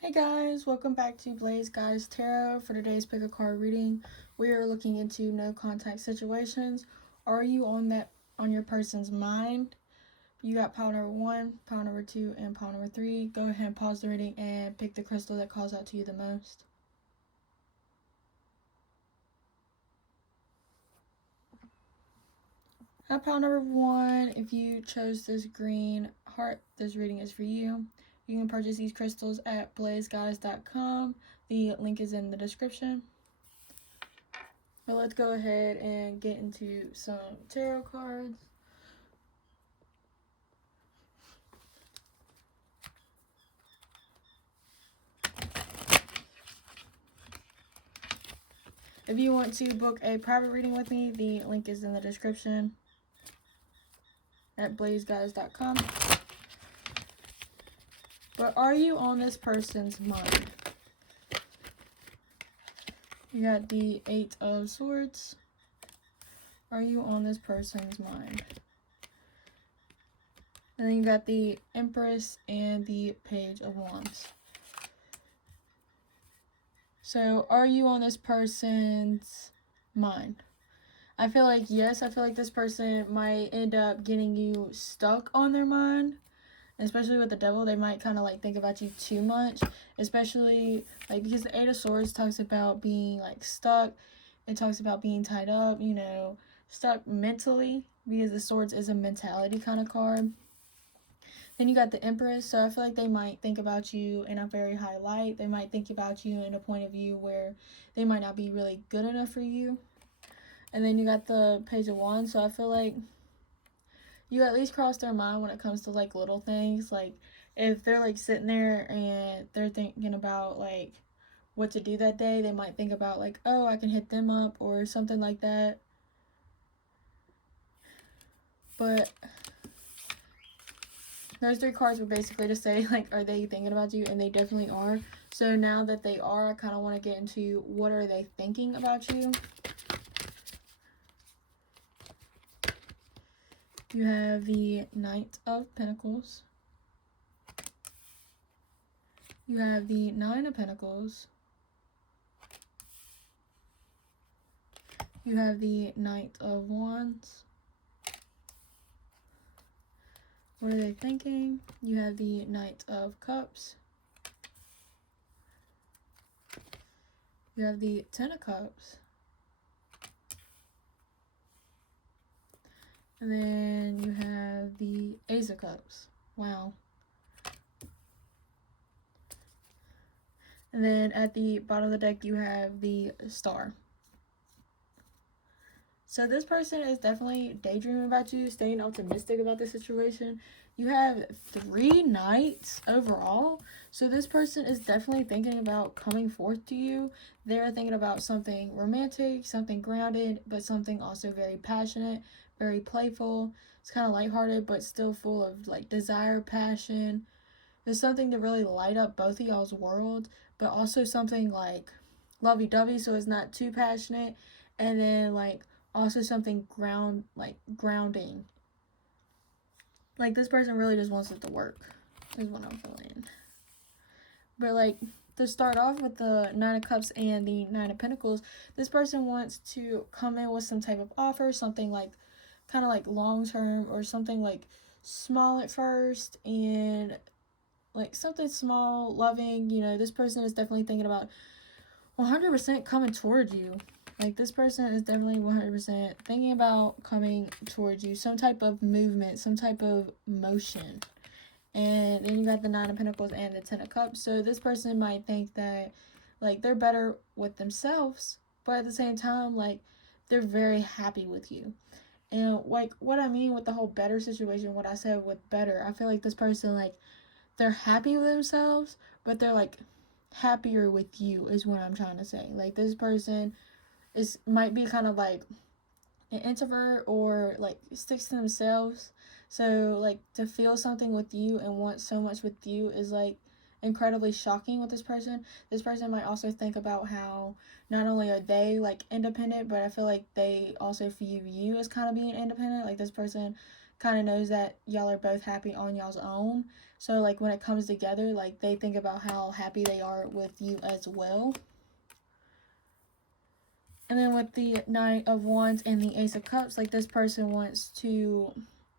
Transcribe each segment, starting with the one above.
Hey guys, welcome back to Blaze Guys Tarot. For today's pick a card reading, we are looking into no contact situations. Are you on your person's mind? You got pile number 1, pile number 2, and pile number 3. Go ahead and pause the reading and pick the crystal that calls out to you the most. At pile number 1, if you chose this green heart, this reading is for you. You can purchase these crystals at blazeguys.com. The link is in the description. But let's go ahead and get into some tarot cards. If you want to book a private reading with me, the link is in the description at blazeguys.com. But are you on this person's mind? You got the 8 of Swords. Are you on this person's mind? And then you got the Empress and the Page of Wands. So, are you on this person's mind? I feel like yes, I feel like this person might end up getting you stuck on their mind. Especially with the Devil, they might kind of like think about you too much. Especially like because the 8 of Swords talks about being like stuck. It talks about being tied up, you know, stuck mentally. Because the Swords is a mentality kind of card. Then you got the Empress, so I feel like they might think about you in a very high light. They might think about you in a point of view where they might not be really good enough for you. And then you got the Page of Wands, so I feel like you at least cross their mind when it comes to like little things. Like if they're like sitting there and they're thinking about like what to do that day, they might think about like, oh, I can hit them up or something like that. But those 3 cards were basically to say, like, are they thinking about you? And they definitely are. So now that they are, I kind of want to get into what are they thinking about you. You have the Knight of Pentacles. You have the 9 of Pentacles. You have the Knight of Wands. What are they thinking? You have the Knight of Cups. You have the 10 of Cups. And then you have the Ace of Cups. Wow. And then at the bottom of the deck, you have the Star. So this person is definitely daydreaming about you, staying optimistic about the situation. You have 3 Knights overall. So this person is definitely thinking about coming forth to you. They're thinking about something romantic, something grounded, but something also very passionate, very playful. It's kind of lighthearted, but still full of like desire, passion. There's something to really light up both of y'all's world, but also something like lovey-dovey, so it's not too passionate. And then like also something grounding. Like this person really just wants it to work, is what I'm feeling. But like to start off with the 9 of Cups and the 9 of Pentacles, this person wants to come in with some type of offer, something like kind of like long term or something like small at first and like something small, loving. You know, this person is definitely thinking about 100% coming towards you. Like this person is definitely 100% thinking about coming towards you. Some type of movement, some type of motion. And then you got the 9 of Pentacles and the 10 of Cups. So this person might think that like they're better with themselves, but at the same time, like they're very happy with you. And like what I mean with the whole better situation, what I said with better, I feel like this person like they're happy with themselves, but they're like happier with you is what I'm trying to say. Like this person might be kind of like an introvert or like sticks to themselves. So like to feel something with you and want so much with you is like incredibly shocking with this person. This person might also think about how not only are they like independent, but I feel like they also view you as kind of being independent. Like this person kind of knows that y'all are both happy on y'all's own. So like when it comes together, like they think about how happy they are with you as well. And then with the Knight of Wands and the Ace of Cups, like this person wants to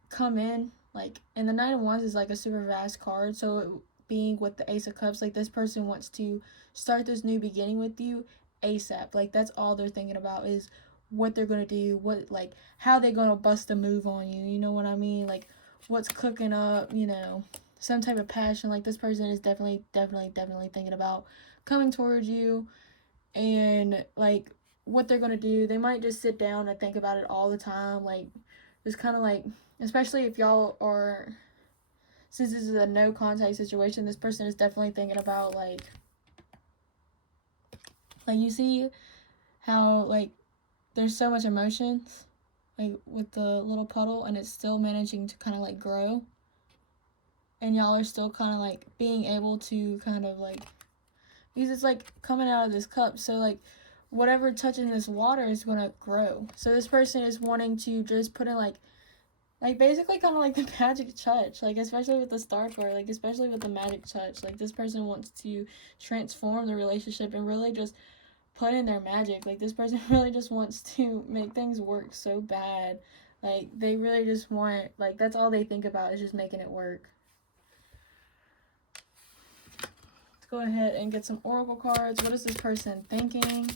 come in, like, and the Knight of Wands is like a super vast card. So being with the Ace of Cups, like this person wants to start this new beginning with you ASAP. Like that's all they're thinking about is what they're gonna do, what, like, how they gonna bust a move on you. You know what I mean? Like what's cooking up, you know, some type of passion. Like this person is definitely thinking about coming towards you, and like what they're gonna do. They might just sit down and think about it all the time. Like it's kind of like, especially if y'all are, since this is a no contact situation, this person is definitely thinking about like you see how like there's so much emotions like with the little puddle, and it's still managing to kind of like grow, and y'all are still kind of like being able to kind of like, because it's like coming out of this cup, so like whatever touching this water is going to grow. So this person is wanting to just put in like basically kind of like the magic touch, like especially with the star card, like especially with the magic touch, like this person wants to transform the relationship and really just put in their magic. Like this person really just wants to make things work so bad. Like they really just want, like that's all they think about is just making it work. Let's go ahead and get some oracle cards. What is this person thinking?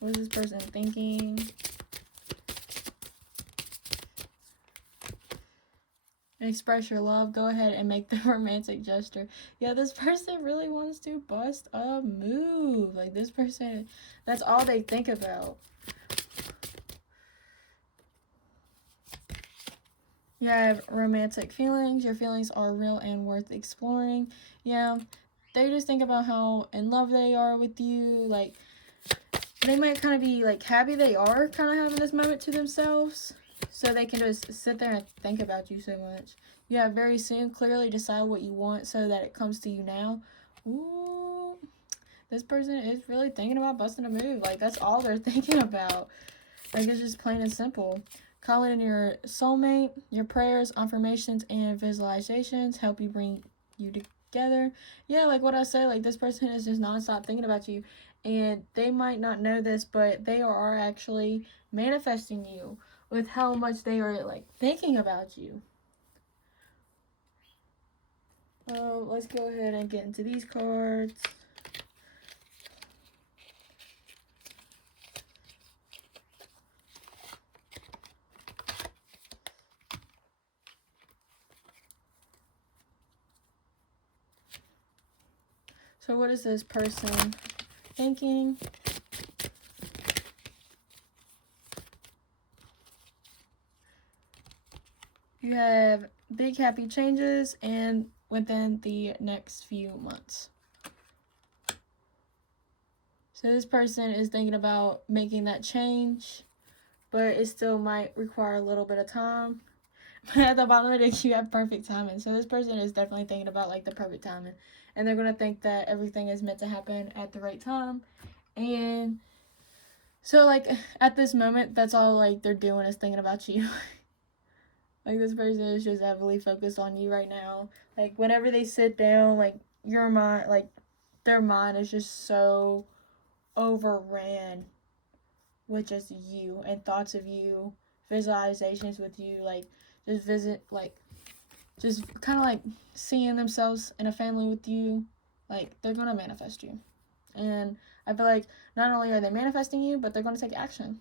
What is this person thinking? Express your love. Go ahead and make the romantic gesture. Yeah, this person really wants to bust a move. Like this person, that's all they think about. You have romantic feelings. Your feelings are real and worth exploring. Yeah, they just think about how in love they are with you. Like they might kind of be like happy they are kind of having this moment to themselves, so they can just sit there and think about you so much. Yeah, very soon, clearly decide what you want so that it comes to you now. Ooh, this person is really thinking about busting a move. Like that's all they're thinking about. Like it's just plain and simple. Calling in your soulmate. Your prayers, affirmations, and visualizations help you bring you together. Yeah, like what I said, like this person is just nonstop thinking about you. And they might not know this, but they are actually manifesting you with how much they are like thinking about you. Let's go ahead and get into these cards. So what is this person thinking? You have big happy changes and within the next few months. So this person is thinking about making that change, but it still might require a little bit of time. But at the bottom of the deck, you have perfect timing. So this person is definitely thinking about like the perfect timing, and they're gonna think that everything is meant to happen at the right time. And so like at this moment, that's all like they're doing is thinking about you. Like this person is just heavily focused on you right now. Like whenever they sit down, like your mind, like their mind is just so overran with just you and thoughts of you, visualizations with you, like just kind of like seeing themselves in a family with you. Like they're gonna manifest you, and I feel like not only are they manifesting you, but they're gonna take action.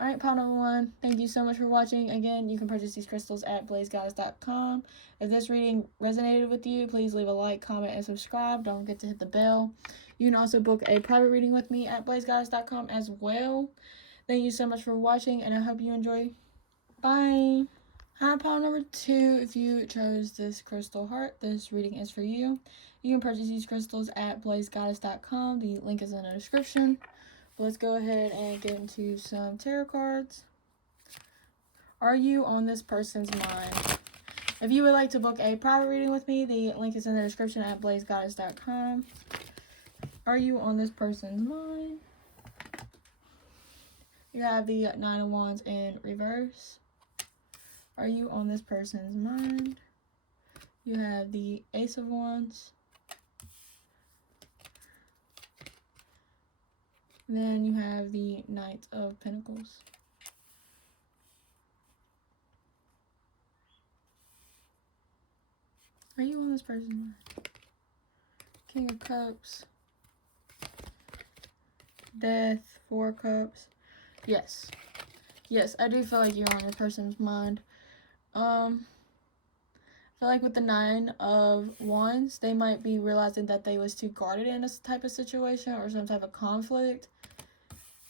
Alright, pile number one, thank you so much for watching. Again, you can purchase these crystals at blazegoddess.com. If this reading resonated with you, please leave a like, comment, and subscribe. Don't forget to hit the bell. You can also book a private reading with me at blazegoddess.com as well. Thank you so much for watching, and I hope you enjoy. Bye! Hi, pile number two. If you chose this crystal heart, this reading is for you. You can purchase these crystals at blazegoddess.com. The link is in the description. Let's go ahead and get into some tarot cards. Are you on this person's mind? If you would like to book a private reading with me, the link is in the description at blazegoddess.com. Are you on this person's mind? You have the Nine of Wands in reverse. are you on this person's mind? You have the Ace of Wands. Then you have the Knight of Pentacles. Are you on this person's mind? King of Cups. Death. 4 Cups. Yes. Yes, I do feel like you're on this person's mind. I feel like with the 9 of Wands, they might be realizing that they was too guarded in this type of situation or some type of conflict.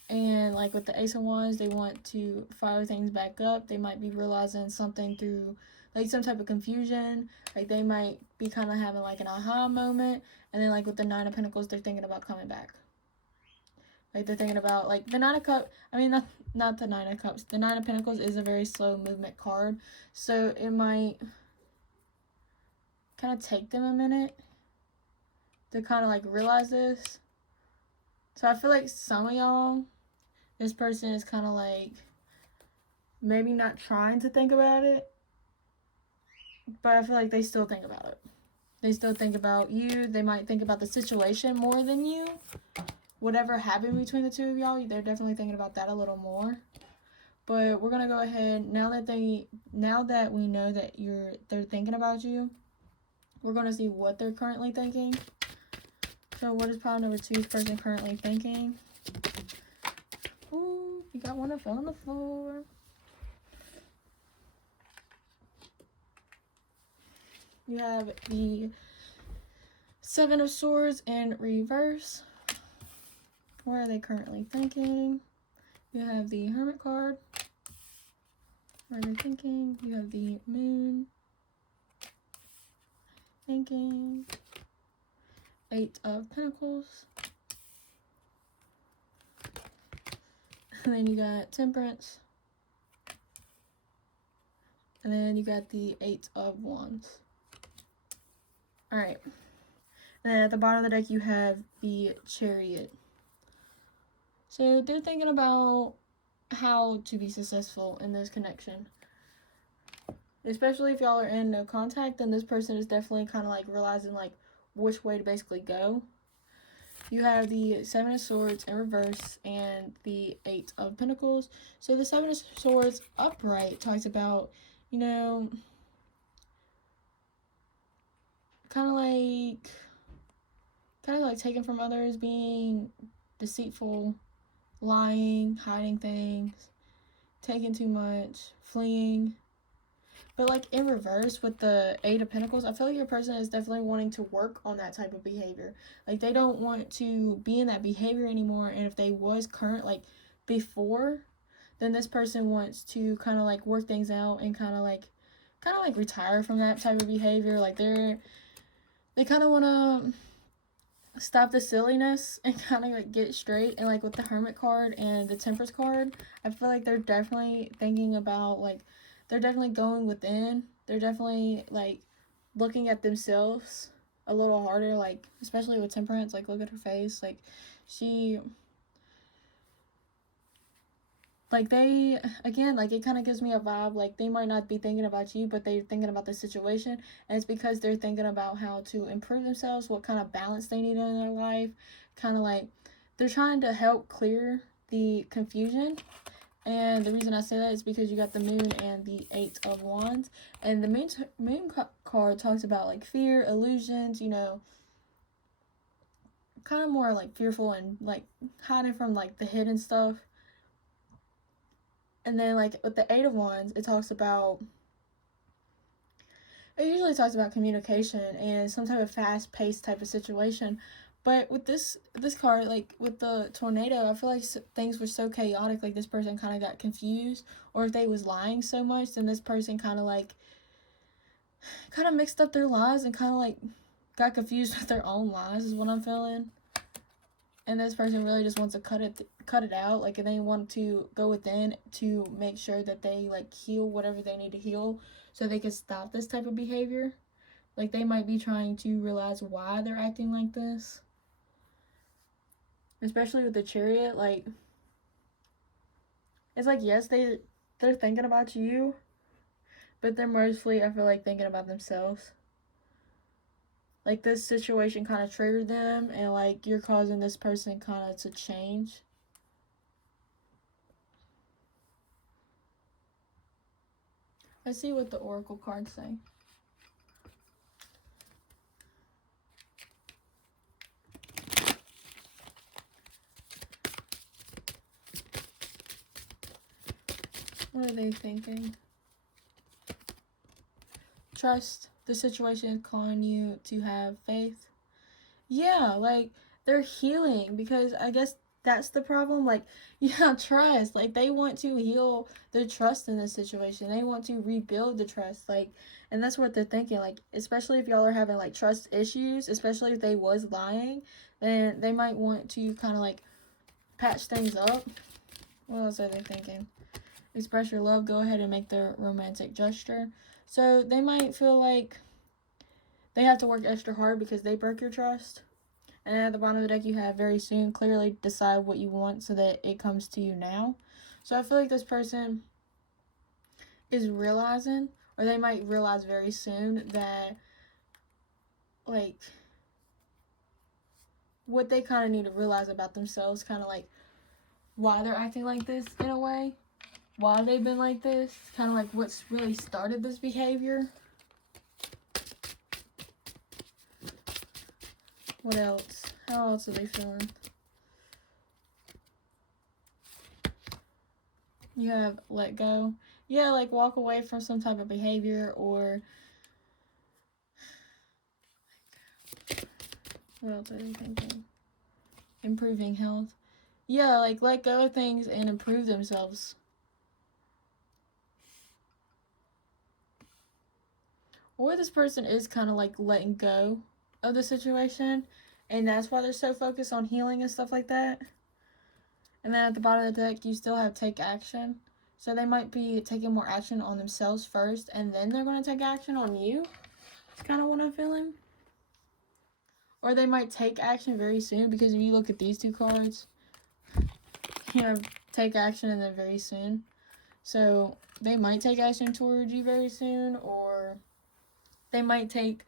And like with the Ace of Wands, they want to fire things back up. They might be realizing something through like some type of confusion. Like they might be kind of having like an aha moment. And then like with the 9 of Pentacles, they're thinking about coming back. Like they're thinking about like the 9 of Cups. I mean, not the 9 of Cups. The 9 of Pentacles is a very slow movement card. So it might kind of take them a minute to kind of like realize this. So I feel like some of y'all, this person is kind of like maybe not trying to think about it, but I feel like they still think about it. They still think about you. They might think about the situation more than you. Whatever happened between the two of y'all, they're definitely thinking about that a little more. But we're gonna go ahead now that we know that they're thinking about you. We're gonna see what they're currently thinking. So what is pile number 2's person currently thinking? Ooh, you got one that fell on the floor. You have the 7 of Swords in reverse. What are they currently thinking? You have the Hermit card. What are they thinking? You have the Moon. Thinking. 8 of Pentacles. And then you got Temperance. And then you got the 8 of Wands. Alright. And then at the bottom of the deck you have the Chariot. So they're thinking about how to be successful in this connection. Especially if y'all are in no contact, then this person is definitely kind of like realizing like which way to basically go. You have the 7 of Swords in reverse and the 8 of Pentacles. So the 7 of Swords upright talks about, you know, kind of like taking from others, being deceitful, lying, hiding things, taking too much, fleeing. But like in reverse with the 8 of Pentacles, I feel like your person is definitely wanting to work on that type of behavior. Like they don't want to be in that behavior anymore. And if they was current like before, then this person wants to kind of like work things out and kind of like retire from that type of behavior. Like they kind of want to stop the silliness and kind of like get straight. And like with the Hermit card and the Temperance card, I feel like they're definitely thinking about like, they're definitely going within. They're definitely like looking at themselves a little harder, like especially with Temperance. Like look at her face, like she, like they, again, like it kind of gives me a vibe like they might not be thinking about you, but they're thinking about the situation. And it's because they're thinking about how to improve themselves, what kind of balance they need in their life, kind of like they're trying to help clear the confusion. And the reason I say that is because you got the Moon and the 8 of Wands. And the moon card talks about like fear, illusions, you know, kind of more like fearful and like hiding from like the hidden stuff. And then like with the 8 of Wands, it usually talks about communication and some type of fast-paced type of situation. But with this card, like with the tornado, I feel like things were so chaotic, like this person kind of got confused. Or if they was lying so much, then this person kind of mixed up their lies and kind of like got confused with their own lies is what I'm feeling. And this person really just wants to cut it out. Like they want to go within to make sure that they like heal whatever they need to heal so they can stop this type of behavior. Like they might be trying to realize why they're acting like this. Especially with the Chariot, like it's like yes, they're thinking about you, but they're mostly, I feel like, thinking about themselves. Like, this situation kind of triggered them, and like you're causing this person kind of to change. Let's see what the oracle cards say. What are they thinking? Trust. The situation is calling you to have faith. Yeah, like, they're healing, because I guess that's the problem. Like, yeah, trust. Like, they want to heal their trust in this situation. They want to rebuild the trust. Like, and that's what they're thinking. Like, especially if y'all are having, like, trust issues, especially if they was lying, then they might want to kind of, like, patch things up. What else are they thinking? Express your love. Go ahead and make the romantic gesture. So they might feel like they have to work extra hard because they broke your trust. And at the bottom of the deck, you have very soon. Clearly decide what you want so that it comes to you now. So I feel like this person is realizing, or they might realize very soon, that, like, what they kind of need to realize about themselves, kind of like why they're acting like this in a way, why they've been like this, kind of like what's really started this behavior. What else? How else are they feeling? You have let go. Yeah, like walk away from some type of behavior, or what else are they thinking? Improving health. Yeah, like let go of things and improve themselves. Or this person is kind of like letting go of the situation, and that's why they're so focused on healing and stuff like that. And then at the bottom of the deck, you still have take action. So they might be taking more action on themselves first, and then they're going to take action on you. It's kind of what I'm feeling. Or they might take action very soon, because if you look at these two cards, you have take action and then very soon. So they might take action towards you very soon, or they might take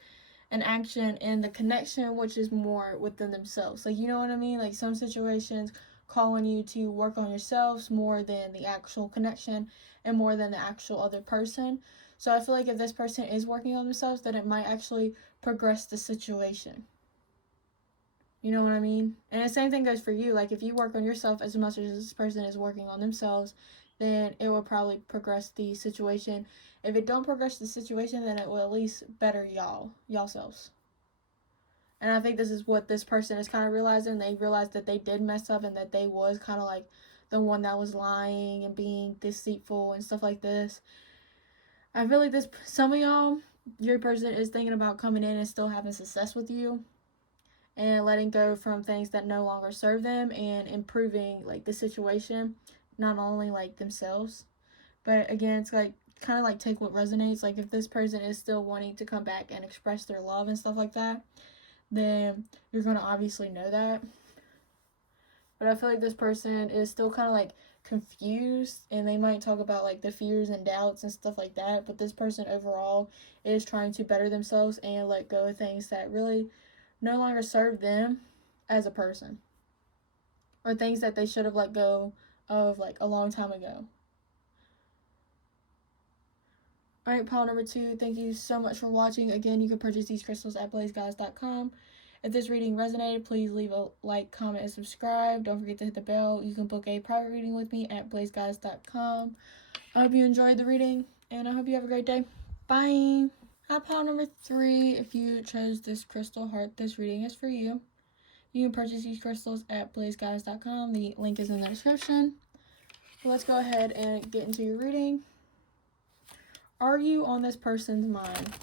an action in the connection, which is more within themselves. Like, you know what I mean? Like, some situations calling you to work on yourselves more than the actual connection and more than the actual other person. So I feel like if this person is working on themselves, then it might actually progress the situation. You know what I mean? And the same thing goes for you. Like, if you work on yourself as much as this person is working on themselves, then it will probably progress the situation. If it don't progress the situation, then it will at least better y'all selves. And I think this is what this person is kind of realizing. They realized that they did mess up, and that they was kind of like the one that was lying and being deceitful and stuff like this. I feel like some of y'all, your person is thinking about coming in and still having success with you, and letting go from things that no longer serve them, and improving like the situation, not only like themselves, but again, it's like kind of like take what resonates. Like, if this person is still wanting to come back and express their love and stuff like that, then you're going to obviously know that. But I feel like this person is still kind of like confused, and they might talk about like the fears and doubts and stuff like that, but this person overall is trying to better themselves and let go of things that really no longer serve them as a person, or things that they should have let go of like a long time ago. Alright, pile number 2, thank you so much for watching. Again, you can purchase these crystals at blazegoddess.com. If this reading resonated, please leave a like, comment, and subscribe. Don't forget to hit the bell. You can book a private reading with me at blazegoddess.com. I hope you enjoyed the reading, and I hope you have a great day. Bye! At pile number 3, if you chose this crystal heart, this reading is for you. You can purchase these crystals at blazegoddess.com. The link is in the description. Let's go ahead and get into your reading. Are you on this person's mind?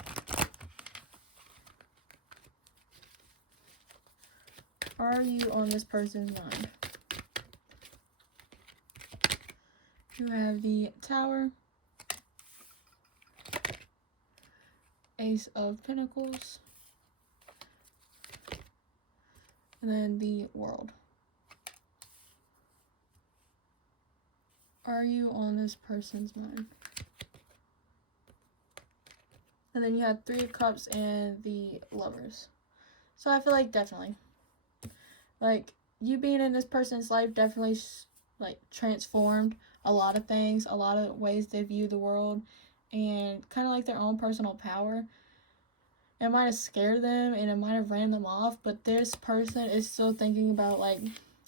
Are you on this person's mind? You have the Tower, Ace of Pentacles, and then the World. Are you on this person's mind? And then you have 3 of Cups and the Lovers. So I feel like definitely, like, you being in this person's life definitely, like, transformed a lot of things, a lot of ways they view the world, and kind of like their own personal power. It might have scared them and it might have ran them off, but this person is still thinking about, like,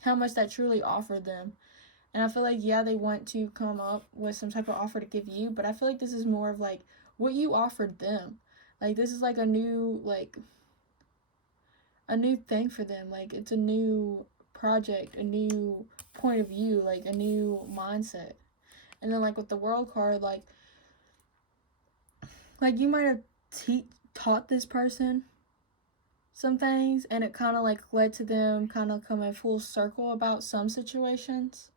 how much that truly offered them. And I feel like, yeah, they want to come up with some type of offer to give you, but I feel like this is more of, like, what you offered them. Like, this is, like, a new thing for them. Like, it's a new project, a new point of view, like, a new mindset. And then, like, with the World card, like you might have taught this person some things, and it kind of, like, led to them kind of coming full circle about some situations.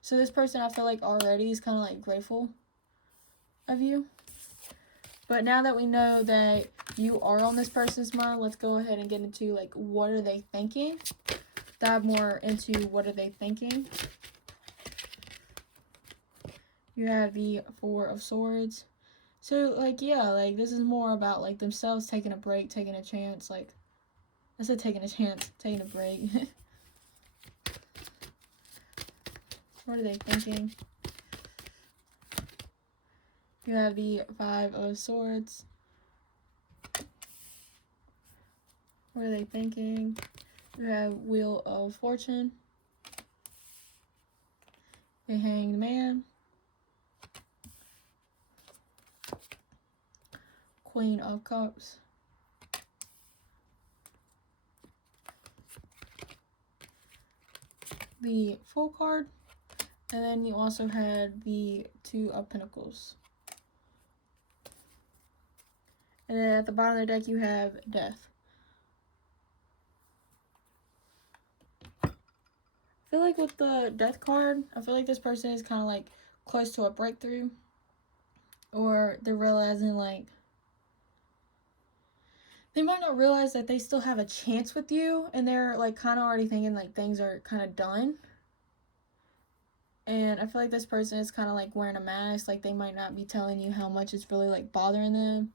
So this person, I feel like, already is kind of, like, grateful of you. But now that we know that you are on this person's mind, let's go ahead and get into, like, what are they thinking? Dive more into what are they thinking. You have the 4 of Swords. So, like, yeah, like, this is more about, like, themselves taking a break, taking a chance. Like, I said taking a chance, taking a break. What are they thinking? You have the 5 of Swords. What are they thinking? You have Wheel of Fortune. The Hanged Man. Queen of Cups. The Fool card. And then you also had the 2 of Pentacles. And then at the bottom of the deck you have Death. I feel like with the Death card, I feel like this person is kind of, like, close to a breakthrough. Or they're realizing, like, they might not realize that they still have a chance with you, and they're, like, kind of already thinking, like, things are kind of done. And I feel like this person is kind of, like, wearing a mask. Like, they might not be telling you how much it's really, like, bothering them.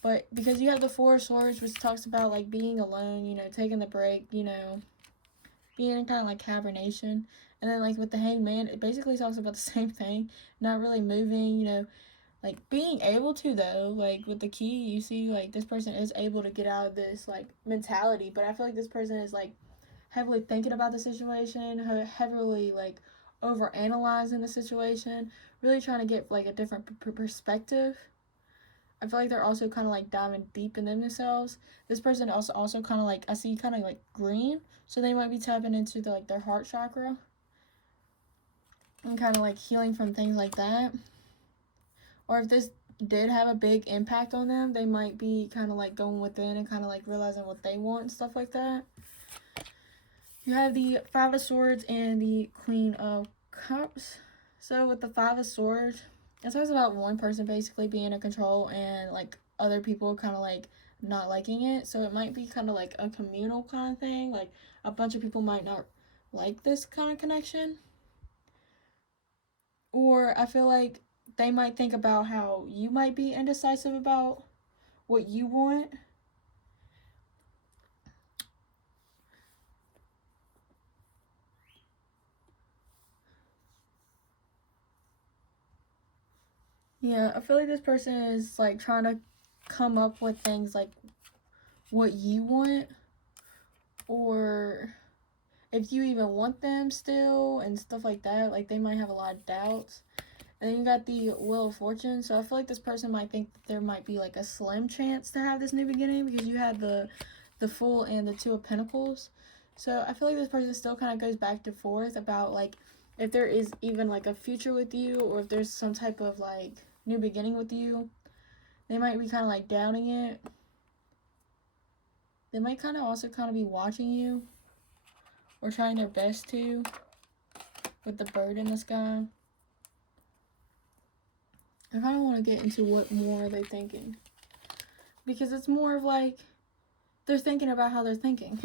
But because you have the 4 of Swords, which talks about, like, being alone, you know, taking the break, you know, being in kind of, like, hibernation. And then, like, with the Hanged Man, it basically talks about the same thing. Not really moving, you know. Like, being able to, though, like, with the key, you see, like, this person is able to get out of this, like, mentality. But I feel like this person is, like, heavily thinking about the situation, heavily, like, over-analyzing the situation, really trying to get, like, a different perspective. I feel like they're also kind of, like, diving deep in themselves. This person also kind of, like, I see kind of, like, green, so they might be tapping into, the, like, their heart chakra and kind of, like, healing from things like that. Or if this did have a big impact on them, they might be kind of, like, going within and kind of, like, realizing what they want and stuff like that. You have the 5 of Swords and the Queen of Cups. So with the 5 of Swords, it talks about one person basically being in control and, like, other people kind of, like, not liking it. So it might be kind of like a communal kind of thing. Like, a bunch of people might not like this kind of connection. Or I feel like they might think about how you might be indecisive about what you want. Yeah, I feel like this person is, like, trying to come up with things, like, what you want, or if you even want them still, and stuff like that. Like, they might have a lot of doubts. And then you got the Wheel of Fortune, so I feel like this person might think that there might be, like, a slim chance to have this new beginning, because you had the Fool and the 2 of Pentacles. So I feel like this person still kind of goes back and forth about, like, if there is even, like, a future with you, or if there's some type of, like, new beginning with you. They might be kind of, like, doubting it. They might kind of also kind of be watching you, or trying their best to, with the bird in the sky. I kind of want to get into what more are they thinking, because it's more of, like, they're thinking about how they're thinking.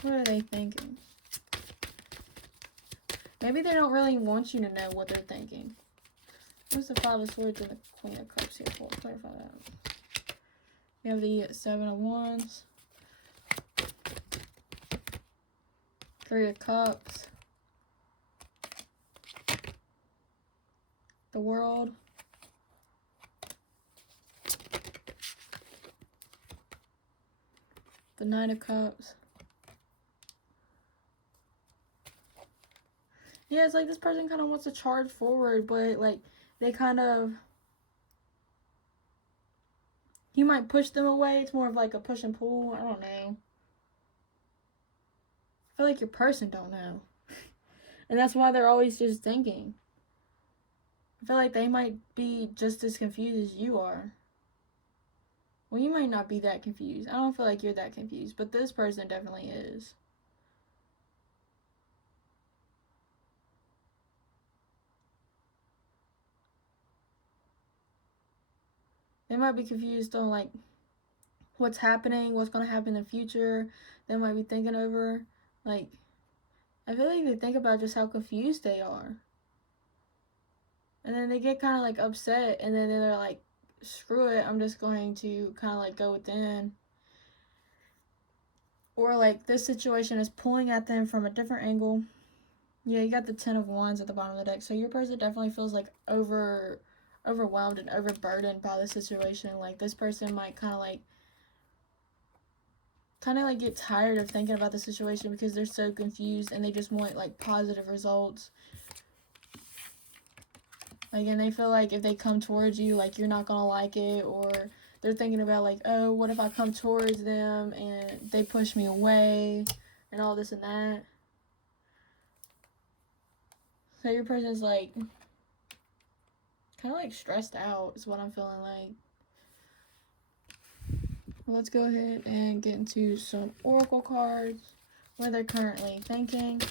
What are they thinking? Maybe they don't really want you to know what they're thinking. What's the Five of Swords and the Queen of Cups here for? Clarify that. You have the Seven of Wands. Three of Cups. The World. The Knight of Cups. Yeah, it's like this person kind of wants to charge forward, but like they kind of, you might push them away. It's more of like a push and pull. I don't know. I feel like your person don't know. And that's why they're always just thinking. I feel like they might be just as confused as you are. Well, you might not be that confused. I don't feel like you're that confused, but this person definitely is. They might be confused on like what's happening, what's going to happen in the future. They might be thinking over, like, I feel like they think about just how confused they are. And then they get kind of like upset, and then they're like, screw it, I'm just going to kind of like go within. Or like this situation is pulling at them from a different angle. Yeah, you got the Ten of Wands at the bottom of the deck. So your person definitely feels like overwhelmed and overburdened by the situation. Like this person might kind of like get tired of thinking about the situation because they're so confused and they just want like positive results. Like, and they feel like if they come towards you, like you're not gonna like it, or they're thinking about like, oh, what if I come towards them and they push me away and all this and that. So your person's like kind of like stressed out is what I'm feeling like. Let's go ahead and get into some oracle cards. What they're currently thinking.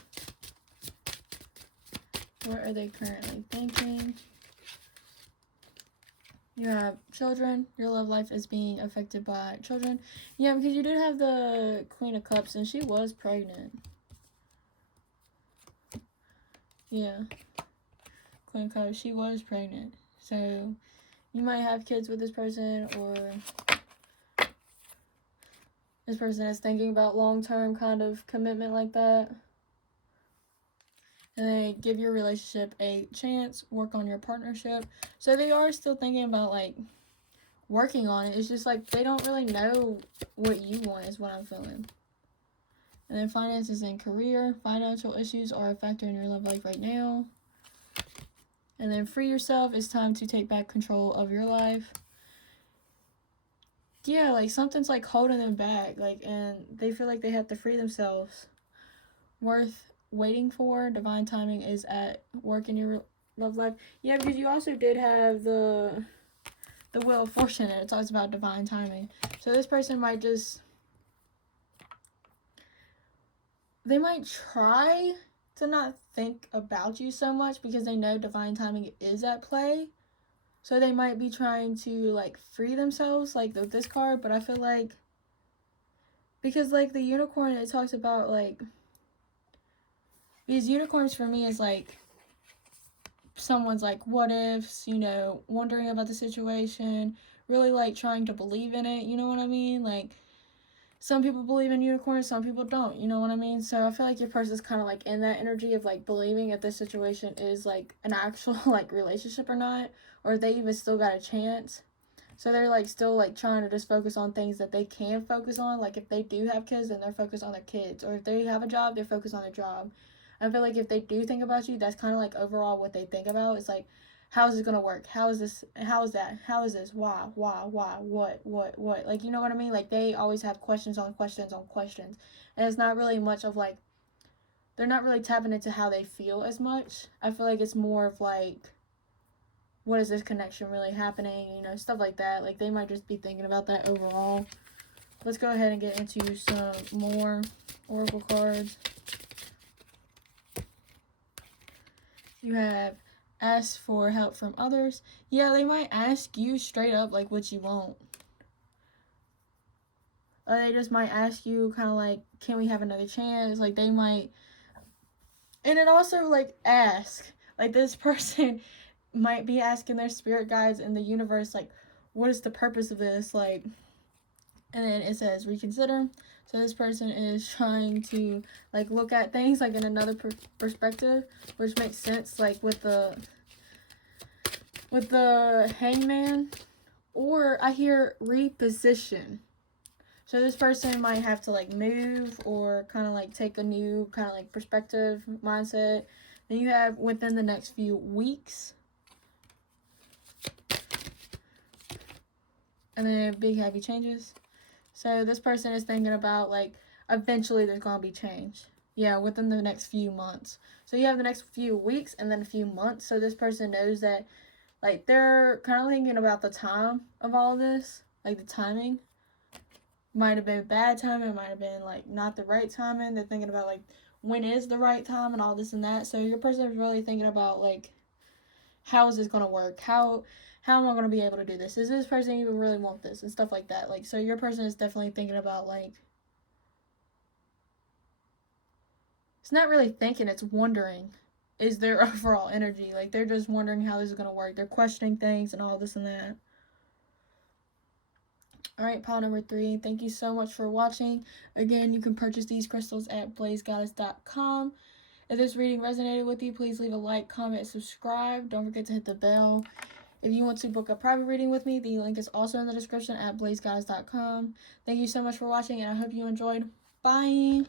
What are they currently thinking? You have children. Your love life is being affected by children. Yeah, because you did have the Queen of Cups, and she was pregnant. Yeah. Queen of Cups, she was pregnant. So, you might have kids with this person, or this person is thinking about long-term kind of commitment like that. And they give your relationship a chance, work on your partnership. So they are still thinking about like working on it. It's just like they don't really know what you want is what I'm feeling. And then finances and career. Financial issues are a factor in your love life right now. And then free yourself. It's time to take back control of your life. Yeah, like something's like holding them back. Like, and they feel like they have to free themselves. Worth waiting for. Divine timing is at work in your love life. Yeah, because you also did have the Wheel of Fortune, and it talks about divine timing. So this person might just, they might try to not think about you so much because they know divine timing is at play. So they might be trying to like free themselves like with this card, but I feel like because like the unicorn, it talks about like, these unicorns for me is like someone's like what ifs, you know, wondering about the situation, really like trying to believe in it, you know what I mean? Like some people believe in unicorns, some people don't, you know what I mean? So I feel like your person's kind of like in that energy of like believing if this situation is like an actual like relationship or not, or if they even still got a chance. So they're like still like trying to just focus on things that they can focus on. Like if they do have kids, then they're focused on their kids, or if they have a job, they're focused on their job. I feel like if they do think about you, that's kind of like overall what they think about. It's like, how is it going to work? How is this? How is that? How is this? Why? What? Like, you know what I mean? Like, they always have questions on questions on questions. And it's not really much of like, they're not really tapping into how they feel as much. I feel like it's more of like, what is this connection really happening? You know, stuff like that. Like, they might just be thinking about that overall. Let's go ahead and get into some more oracle cards. You have ask for help from others. Yeah, they might ask you straight up like what you want. Or they just might ask you kind of like, can we have another chance? Like they might, and it also like ask, like this person might be asking their spirit guides in the universe, like, what is the purpose of this? Like, and then it says reconsider. So this person is trying to like look at things like in another perspective, which makes sense, like with the hangman. Or I hear reposition. So this person might have to like move or kind of like take a new kind of like perspective, mindset. Then you have within the next few weeks. And then big heavy changes. So this person is thinking about like eventually there's going to be change. Yeah, within the next few months. So you have the next few weeks and then a few months. So this person knows that like they're kind of thinking about the time of all of this, like the timing. Might have been bad timing, might have been like not the right timing. They're thinking about like when is the right time and all this and that. So your person is really thinking about like how is this gonna work? How am I gonna be able to do this? Is this person even really want this and stuff like that? Like, so your person is definitely thinking about like, it's not really thinking, it's wondering is their overall energy. Like they're just wondering how this is gonna work. They're questioning things and all this and that. Alright, pile number 3. Thank you so much for watching. Again, you can purchase these crystals at blazegoddess.com. If this reading resonated with you, please leave a like, comment, subscribe. Don't forget to hit the bell. If you want to book a private reading with me, the link is also in the description at blazegoddess.com. Thank you so much for watching, and I hope you enjoyed. Bye!